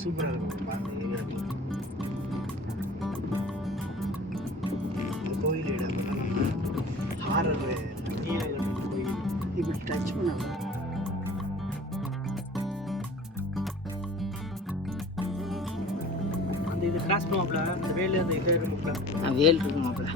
சூப்பராக இருக்கும் அந்த ஏரியா. கோயில் இடம் ஹாரர் கோயில் இப்படி டச் பண்ணாங்க. அந்த இது கிராஸ் பண்ணுவாப்ல அந்த வேலு அந்த இது இருக்குமாப்ல வேல் இருக்குமாப்ல.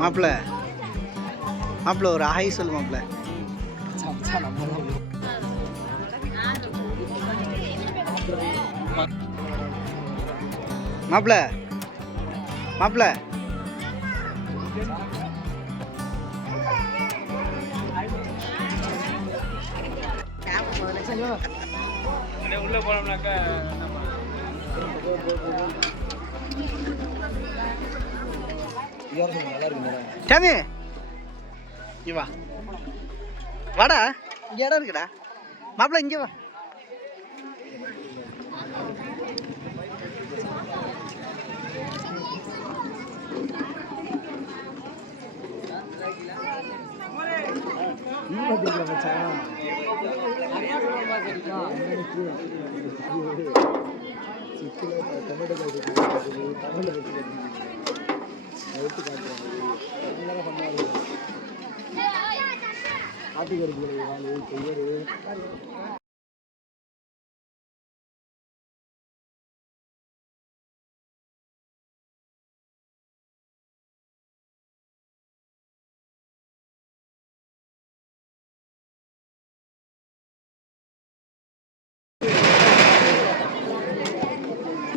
மாப்பிள்ள மாப்பிள்ள ஒரு ஹாய் சொல்லு மாப்பிள்ள. மாப்பிள்ள மாப்பிள்ள உள்ள போனோம்னாக்கா சாமி இங்க வா வாடா, இங்க இடம் இருக்குடா மாப்பிள்ள, இங்க வா.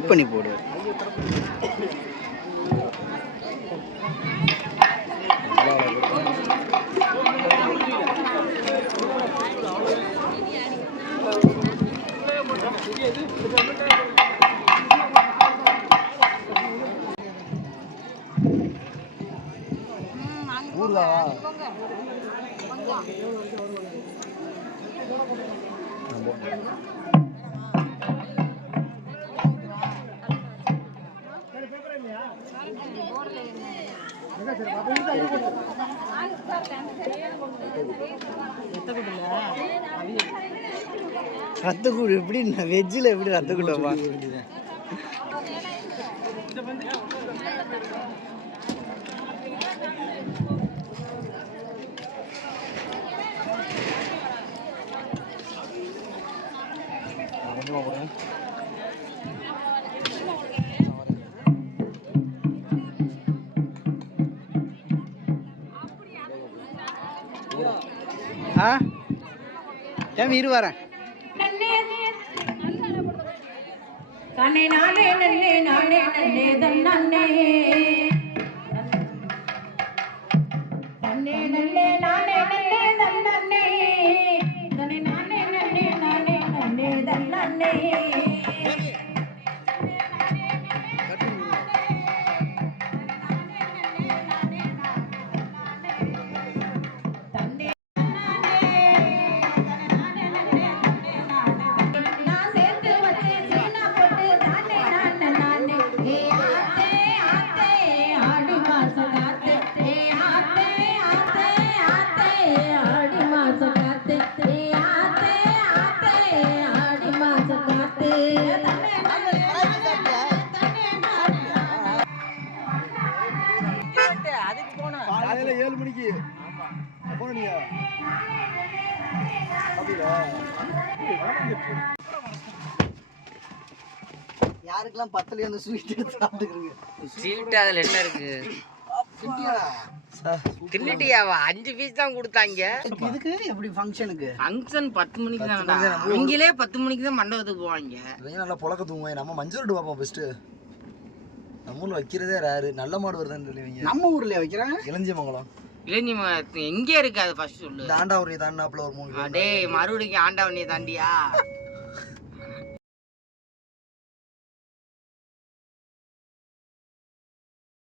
பண்ணி போடு. ரத்தக்கூடு எப்படி வெஜ்ஜில் எப்படி ரத்தக்கூட்டமா? ஆ ஏன் இரு வரேன். தன்னை நானே நன்னே நானே நன்னே தன்னே தன்னை நன்னே நானே நன்னே தன்னே தன்னை நானே நன்னே நானே நன்னே தன்னே காலையில 7 மணிக்கு போனீங்க யாருக்கெல்லாம் பத்தலையோ அந்த ஸ்வீட் எடுத்து சாப்பிட்டுக்கிறீங்க. ஸ்வீட் அதுல என்ன இருக்கு? தின்னுட்டியாவா? 5 பீஸ் தான் கொடுத்தாங்க. இதுக்கு எப்படி ஃபங்க்ஷனுக்கு? ஃபங்க்ஷன் 10 மணிக்கு தான்டா. அவங்களே 10 மணிக்கு தான் மண்டபத்துக்கு போவாங்க. இவங்க நல்லா புழக்க தூங்குவாங்க. நம்ம மஞ்சள் விட்டு பார்ப்போம் ஃபர்ஸ்ட். நம்ம ஊர்ல வைக்கிறதே ரேரு. நல்ல மாடு வருதுன்னு சொல்லுவீங்க. நம்ம ஊர்ல வைக்கிறாங்க இளஞ்சிமங்கலம். எங்க இருக்கு அது ஃபர்ஸ்ட் சொல்லு. தாண்டாவூரி தாண்டாப்ல ஒரு 3 டேய் மறுபடியும் ஆண்டவனியை தாண்டியா?